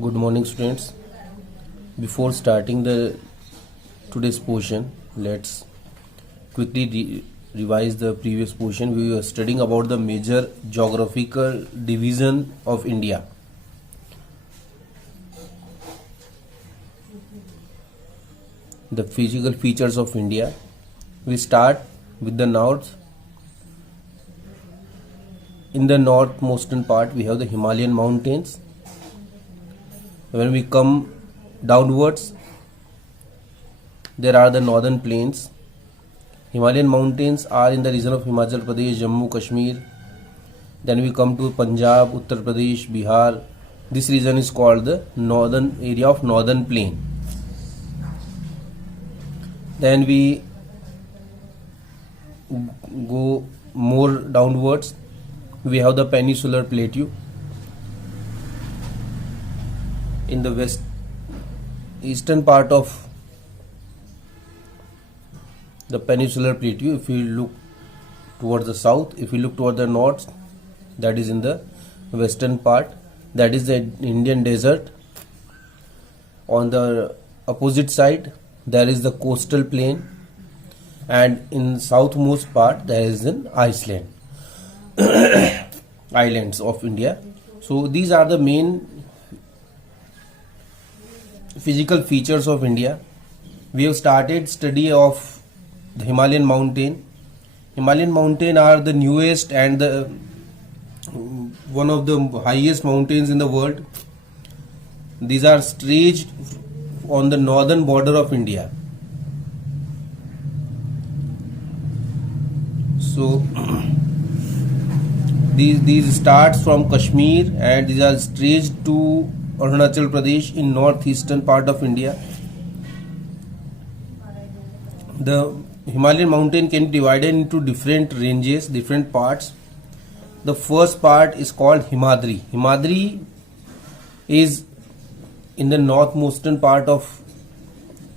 Good morning, students. Before starting the today's portion, let's quickly revise the previous portion. We were studying about the major geographical division of India. The physical features of India. We start with the north. In the northmost part, we have the Himalayan mountains. When we come downwards, there are the northern plains. Himalayan mountains are in the region of Himachal Pradesh, Jammu, Kashmir. Then we come to Punjab, Uttar Pradesh, Bihar. This region is called the northern area of northern plain. Then we go more downwards. We have the peninsular plateau. In the west eastern part of the peninsular plateau, if we look towards the south, if we look toward the north, that is in the western part, that is the Indian desert. On the opposite side, there is the coastal plain, and in southmost part there is an Iceland islands of India. So these are the main physical features of India. We have started study of the Himalayan mountain. Himalayan mountain are the newest and the one of the highest mountains in the world. These are stretched on the northern border of India. So these starts from Kashmir and these are stretched to Arunachal Pradesh in northeastern part of India. The Himalayan mountain can be divided into different ranges, different parts. The first part is called Himadri. Himadri is in the northmostern part of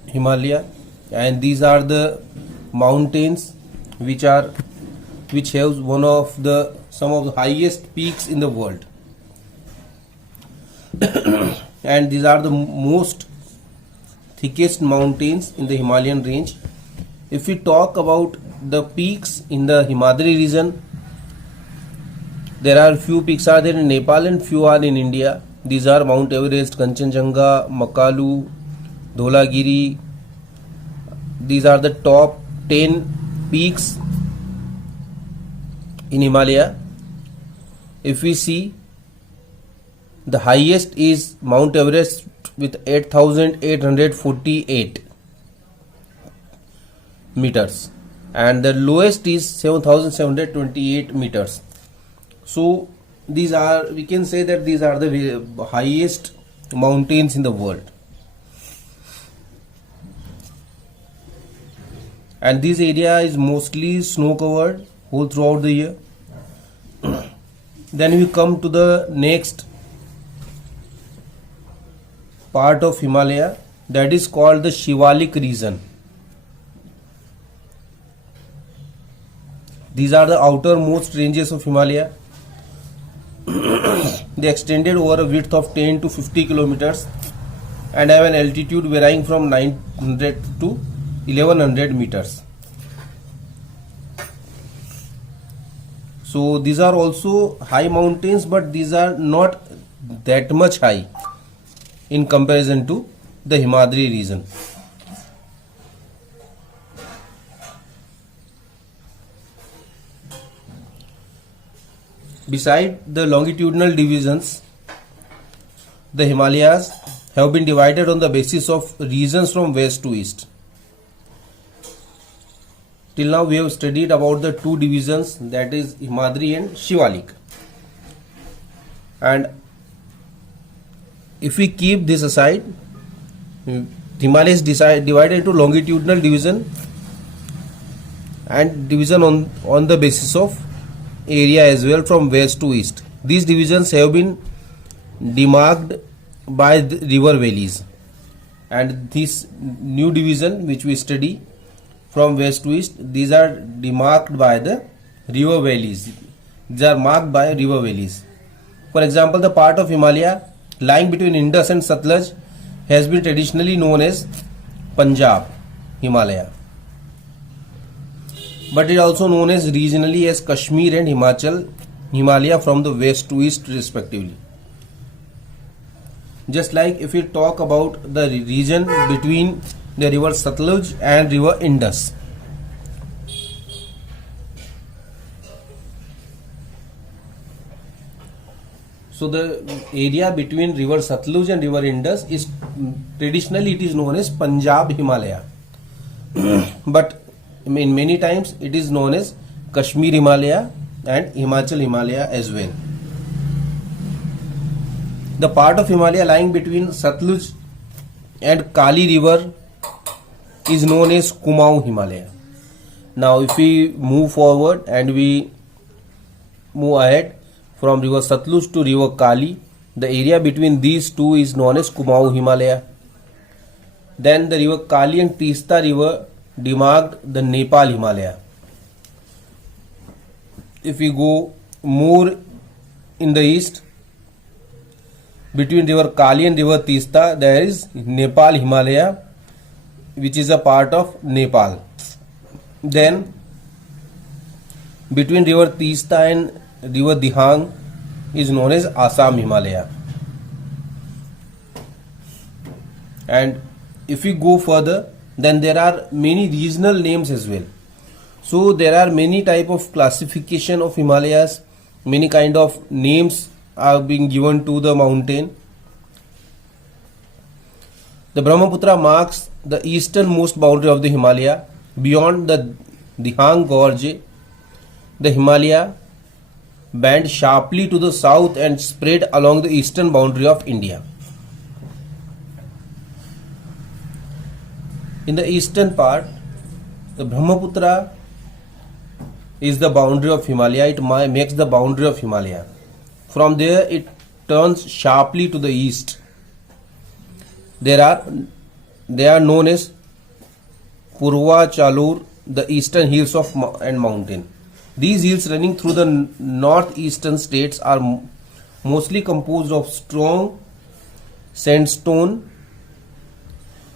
Himalaya, and these are the mountains which have some of the highest peaks in the world. And these are the most thickest mountains in the Himalayan range. If we talk about the peaks in the Himadri region, there are few peaks are there in Nepal and few are in India. These are Mount Everest, Kanchenjunga, Makalu, Dholagiri. These are the top 10 peaks in Himalaya. If we see, the highest is Mount Everest with 8,848 meters, and the lowest is 7,728 meters. So these are, we can say that these are the highest mountains in the world, and this area is mostly snow covered whole throughout the year. Then we come to the next part of Himalaya, that is called the Shivalik region. These are the outermost ranges of Himalaya. They extended over a width of 10 to 50 kilometers and have an altitude varying from 900 to 1100 meters. So these are also high mountains, but these are not that much high in comparison to the Himadri region. Beside the longitudinal divisions, the Himalayas have been divided on the basis of regions from west to east. Till now we have studied about the two divisions, that is Himadri and Shivalik. And if we keep this aside, Himalaya is divided into longitudinal division and division on the basis of area as well from west to east. These divisions have been demarked by the river valleys, and this new division which we study from west to east, these are demarked by the river valleys. These are marked by river valleys. For example, the part of Himalaya lying between Indus and Satluj has been traditionally known as Punjab Himalaya, but it is also known as regionally as Kashmir and Himalaya from the west to east respectively. Just like if we talk about the region between the river Satluj and river Indus, so the area between river Satluj and river Indus is traditionally it is known as Punjab Himalaya, but in many times it is known as Kashmir Himalaya and Himachal Himalaya as well. The part of Himalaya lying between Satluj and Kali river is known as Kumaon Himalaya. Now if we move forward and we move ahead from river Satluj to river Kali, the area between these two is known as Kumaon Himalaya. Then the river Kali and Tista river demarked the Nepal Himalaya. If we go more in the east, between river Kali and river Tista, there is Nepal Himalaya, which is a part of Nepal. Then between river Tista and river Dihang is known as Assam Himalaya. And if we go further, then there are many regional names as well. So there are many type of classification of Himalayas, many kind of names are being given to the mountain. The Brahmaputra marks the easternmost boundary of the Himalaya. Beyond the Dihang Gorge, the Himalaya bend sharply to the south and spread along the eastern boundary of India. In the eastern part, the Brahmaputra is the boundary of Himalaya. It makes the boundary of Himalaya. From there, it turns sharply to the east. They are known as Purvachalur, the eastern hills of and mountain. These hills running through the northeastern states are mostly composed of strong sandstone,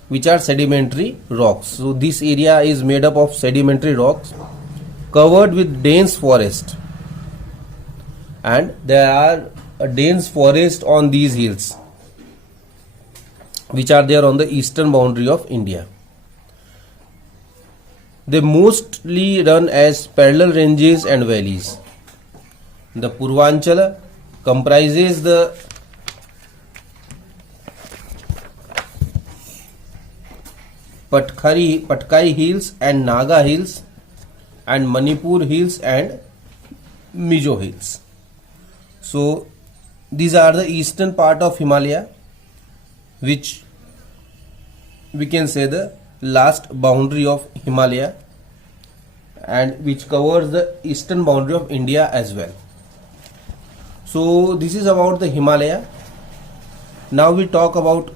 which are sedimentary rocks. So this area is made up of sedimentary rocks covered with dense forest, and there are a dense forest on these hills which are there on the eastern boundary of India. They mostly run as parallel ranges and valleys. The Purvanchala comprises the Patkai Hills and Naga Hills and Manipur Hills and Mizo Hills. So these are the eastern part of Himalaya, which we can say the last boundary of Himalaya, and which covers the eastern boundary of India as well. So this is about the Himalaya. Now we talk about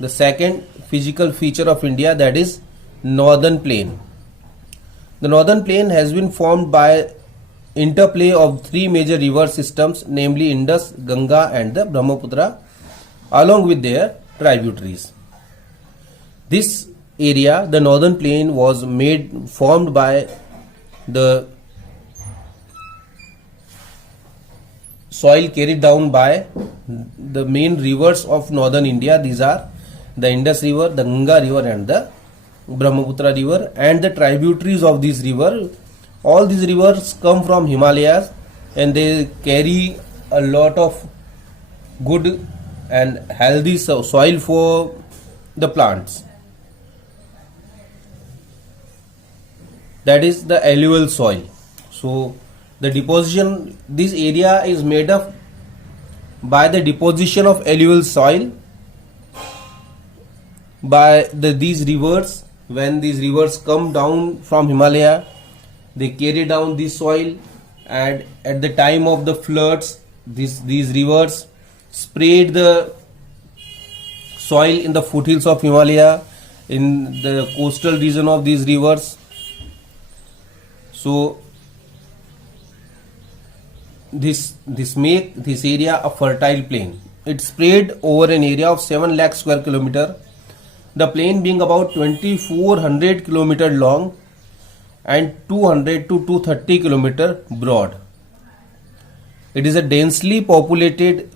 the second physical feature of India, that is northern plain. The northern plain has been formed by interplay of three major river systems, namely Indus, Ganga and the Brahmaputra, along with their tributaries. This area, the northern plain, was formed by the soil carried down by the main rivers of northern India. These are the Indus River, the Ganga River and the Brahmaputra River, and the tributaries of this river. All these rivers come from Himalayas and they carry a lot of good and healthy soil for the plants. That is the alluvial soil. So the deposition, this area is made up by the deposition of alluvial soil by these rivers. When these rivers come down from Himalaya, they carry down this soil, and at the time of the floods, these rivers sprayed the soil in the foothills of Himalaya, in the coastal region of these rivers. So this make this area a fertile plain. It's spread over an area of 7 lakh square kilometer. The plain being about 2400 kilometer long and 200 to 230 kilometer broad. It is a densely populated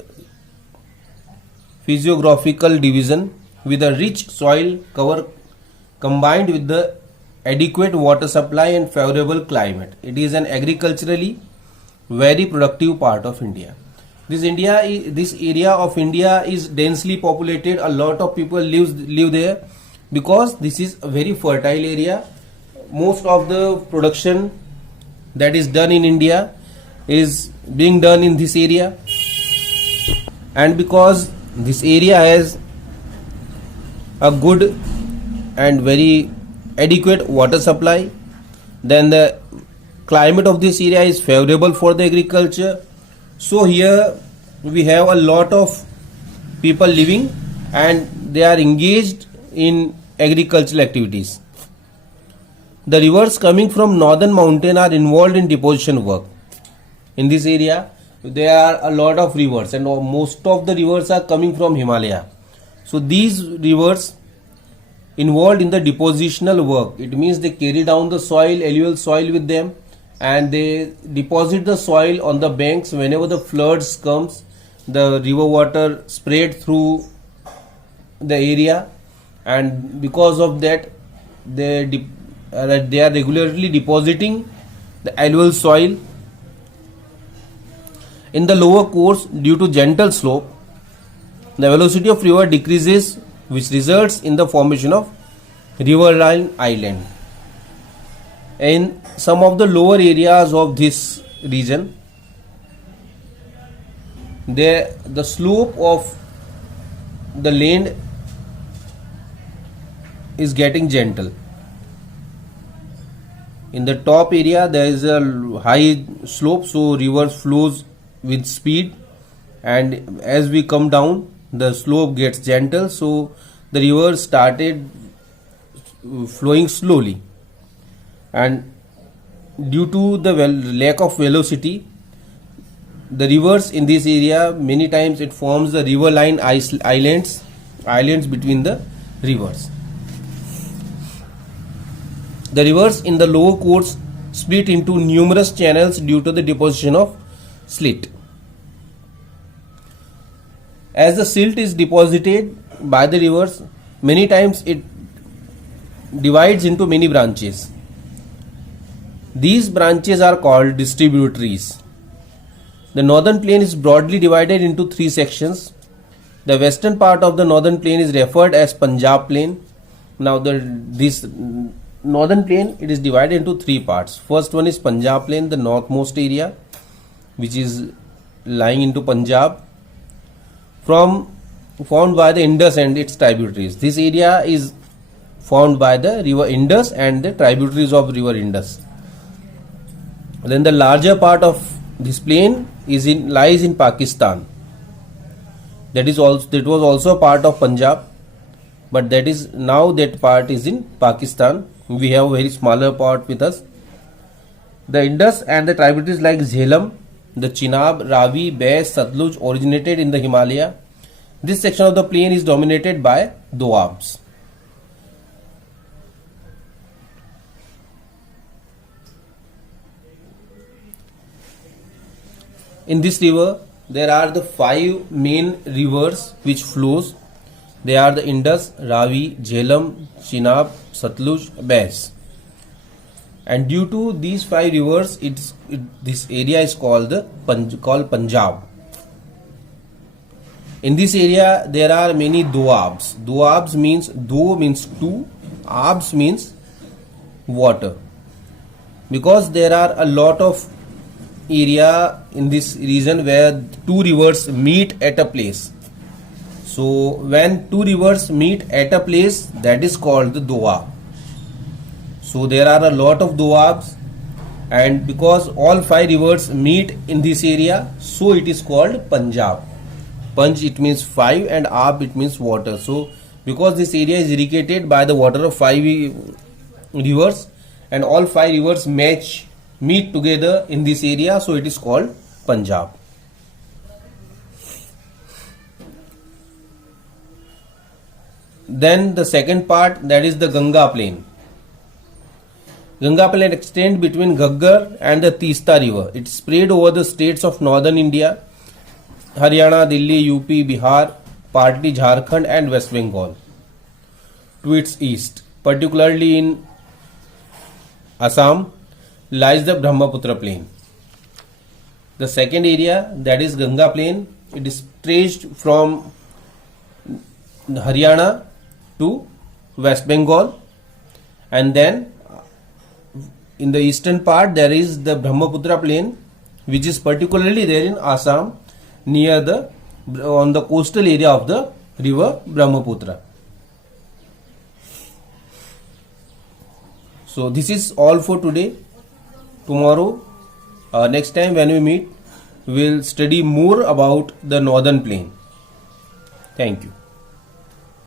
physiographical division with a rich soil cover combined with the adequate water supply and favorable climate. It is an agriculturally very productive part of India. This area of India is densely populated. A lot of people live there because this is a very fertile area. Most of the production that is done in India is being done in this area, and because this area has a good and very adequate water supply, then the climate of this area is favorable for the agriculture. So here we have a lot of people living and they are engaged in agricultural activities. The rivers coming from northern mountain are involved in deposition work. In this area there are a lot of rivers, and most of the rivers are coming from Himalaya. So these rivers involved in the depositional work. It means they carry down the soil, alluvial soil with them, and they deposit the soil on the banks. Whenever the floods comes, the river water spread through the area, and because of that they are regularly depositing the alluvial soil. In the lower course, due to gentle slope, the velocity of river decreases, which results in the formation of riverine island. In some of the lower areas of this region, the slope of the land is getting gentle. In the top area there is a high slope, so river flows with speed, and as we come down the slope gets gentle, so the river started flowing slowly, and due to the lack of velocity, the rivers in this area many times it forms the riverine islands between the rivers. The rivers in the lower course split into numerous channels due to the deposition of silt. As the silt is deposited by the rivers, many times it divides into many branches. These branches are called distributaries. The northern plain is broadly divided into three sections. The western part of the northern plain is referred as Punjab plain. Now this northern plain, it is divided into three parts. First one is Punjab plain, the northmost area, which is lying into Punjab, formed by the Indus and its tributaries. This area is formed by the river Indus and the tributaries of river Indus. Then the larger part of this plain lies in Pakistan. That was also part of Punjab, but that part is in Pakistan. We have a very smaller part with us. The Indus and the tributaries like Jhelum, the Chenab, Ravi, Beas, Satluj originated in the Himalaya. This section of the plain is dominated by Doabs. In this river, there are the 5 main rivers which flows. They are the Indus, Ravi, Jhelum, Chenab, Satluj, Beas. And due to these 5 rivers, this area is called Punjab. In this area, there are many doabs. Doabs means two, abs means water. Because there are a lot of area in this region where 2 rivers meet at a place. So when 2 rivers meet at a place, that is called the doab. So there are a lot of doabs, and because all 5 rivers meet in this area, so it is called Punjab. Panj, it means 5, and Ab, it means water. So because this area is irrigated by the water of 5 rivers, and all 5 rivers meet together in this area, so it is called Punjab. Then the second part, that is the Ganga plain. Ganga plain extends between Ghaggar and the Teesta river. It spread over the states of northern India, Haryana, Delhi, UP, Bihar, partly Jharkhand and West Bengal. To its east, particularly in Assam, lies the Brahmaputra plain. The second area, that is Ganga plain, it is traced from Haryana to West Bengal, and then in the eastern part there is the Brahmaputra plain, which is particularly there in Assam, near the on the coastal area of the river Brahmaputra. So this is all for today. Tomorrow, next time when we meet, we will study more about the northern plain. Thank you.